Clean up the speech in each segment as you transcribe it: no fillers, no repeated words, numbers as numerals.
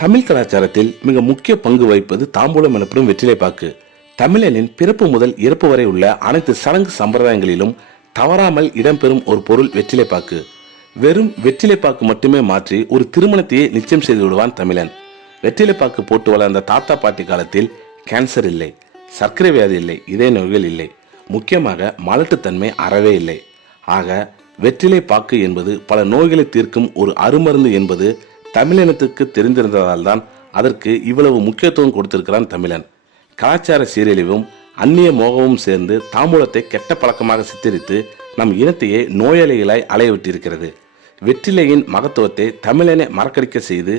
தமிழ் கலாச்சாரத்தில் மிக முக்கிய பங்கு வகிப்பது தாம்பூலம் எனப்படும் வெற்றிலை பாக்கு. தமிழனின் பிறப்பு முதல் இறப்பு வரை உள்ள அனைத்து சடங்கு சம்பிரதாயங்களிலும் தவறாமல் இடம்பெறும் ஒரு பொருள் வெற்றிலை பாக்கு. வெறும் வெற்றிலை பாக்கு மட்டுமே மாற்றி ஒரு திருமணத்தையே நிச்சயம் செய்து விடுவான் தமிழன். வெற்றிலை பாக்கு போட்டு வளர்ந்த தாத்தா பாட்டி காலத்தில் கேன்சர் இல்லை, சர்க்கரை வியாதி இல்லை, இதய நோய்கள் இல்லை, முக்கியமாக மலட்டுத்தன்மை அறவே இல்லை. ஆக வெற்றிலை பாக்கு என்பது பல நோய்களை தீர்க்கும் ஒரு அருமருந்து என்பது தமிழினத்துக்கு தெரிந்திருந்ததால் தான் அதற்கு இவ்வளவு முக்கியத்துவம் கொடுத்திருக்கிறான் தமிழன். கலாச்சார சீரழிவும் அந்நிய மோகமும் சேர்ந்து தாம்பூலத்தை கெட்ட பழக்கமாக சித்தரித்து நம் இனத்தையே நோயாளிகளாய் அலையவிட்டிருக்கிறது. வெற்றிலையின் மகத்துவத்தை தமிழனை மறக்கடிக்க செய்து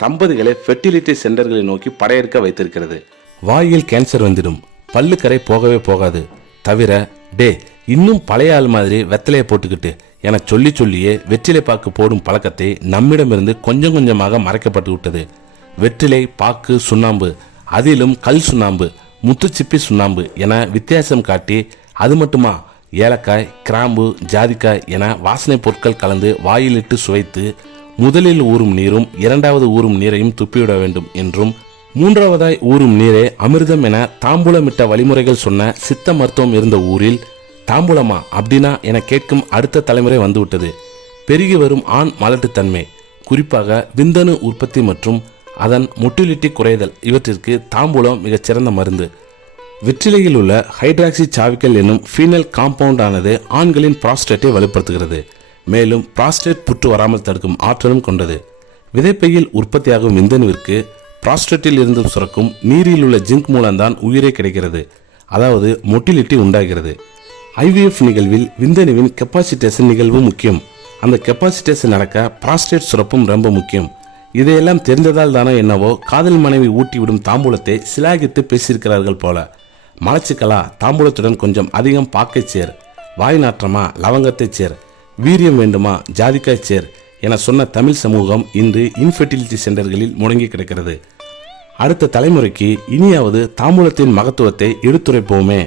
தம்பதிகளை ஃபெர்டிலிட்டி சென்டர்களை நோக்கி படையெடுக்க வைத்திருக்கிறது. வாயில் கேன்சர் வந்துடும், பல்லுக்கரை போகவே போகாது, தவிர இன்னும் பழைய ஆள் மாதிரி வெத்தலையை போட்டுக்கிட்டு என சொல்லியே வெற்றிலை பாக்கு போடும் பழக்கத்தை நம்மிடமிருந்து கொஞ்சம் கொஞ்சமாக மறைக்கப்பட்டு விட்டது. வெற்றிலை பாக்கு சுண்ணாம்பு, அதிலும் கல் சுண்ணாம்பு, முத்துச்சிப்பி சுண்ணாம்பு என வித்தியாசம் காட்டி, அது மட்டுமா ஏலக்காய், கிராம்பு, ஜாதிக்காய் என வாசனை பொருட்கள் கலந்து வாயிலிட்டு சுவைத்து முதலில் ஊறும் நீரும் இரண்டாவது ஊறும் நீரையும் துப்பிவிட வேண்டும் என்றும் மூன்றாவதாய் ஊறும் நீரே அமிர்தம் என தாம்பூலமிட்ட வழிமுறைகள் சொன்ன சித்த மருத்துவம் இருந்த ஊரில் தாம்பூலமா அப்படின்னா என கேட்கும் அடுத்த தலைமுறை வந்துவிட்டது. பெருகி வரும் ஆண் மலட்டுத்தன்மை, குறிப்பாக விந்தணு உற்பத்தி மற்றும் அதன் மொட்டிலிட்டி குறைதல், இவற்றிற்கு தாம்பூலம் மிகச்சிறந்த மருந்து. வெற்றிலையில் உள்ள ஹைட்ராக்சி சாவிக்கல் என்னும் ஃபீனல் காம்பவுண்ட் ஆனது ஆண்களின் பிராஸ்டேட்டை வலுப்படுத்துகிறது. மேலும் பிராஸ்டேட் புற்று வராமல் தடுக்கும் ஆற்றலும் கொண்டது. விதைப்பையில் உற்பத்தியாகும் விந்தணுவிற்கு பிராஸ்டேட்டில் இருந்து சுரக்கும் நீரில் உள்ள ஜிங்க் மூலம்தான் உயிரே கிடைக்கிறது, அதாவது மொட்டிலிட்டி உண்டாகிறது. IVF நிகழ்வில் விந்தணுவின் கெப்பாசிட்டேஷன் நிகழ்வு முக்கியம். அந்த கெப்பாசிட்டேஷன் நடக்க பிராஸ்டேட் சுரப்பும் ரொம்ப முக்கியம். இதையெல்லாம் தெரிந்ததால் தானோ என்னவோ காதல் மனைவி ஊட்டிவிடும் தாம்பூலத்தை சிலாகித்து பேசியிருக்கிறார்கள் போல. மலச்சிக்கலா, தாம்பூலத்துடன் கொஞ்சம் அதிகம் பாக்கை சேர், வாய் நாற்றமா, லவங்கத்தை சேர், வீரியம் வேண்டுமா, ஜாதிக்காய் சேர் என சொன்ன தமிழ் சமூகம் இன்று இன்ஃபெர்டிலிட்டி சென்டர்களில் முடங்கி கிடக்கிறது. அடுத்த தலைமுறைக்கு இனியாவது தாம்பூலத்தின் மகத்துவத்தை எடுத்துரைப்போமே.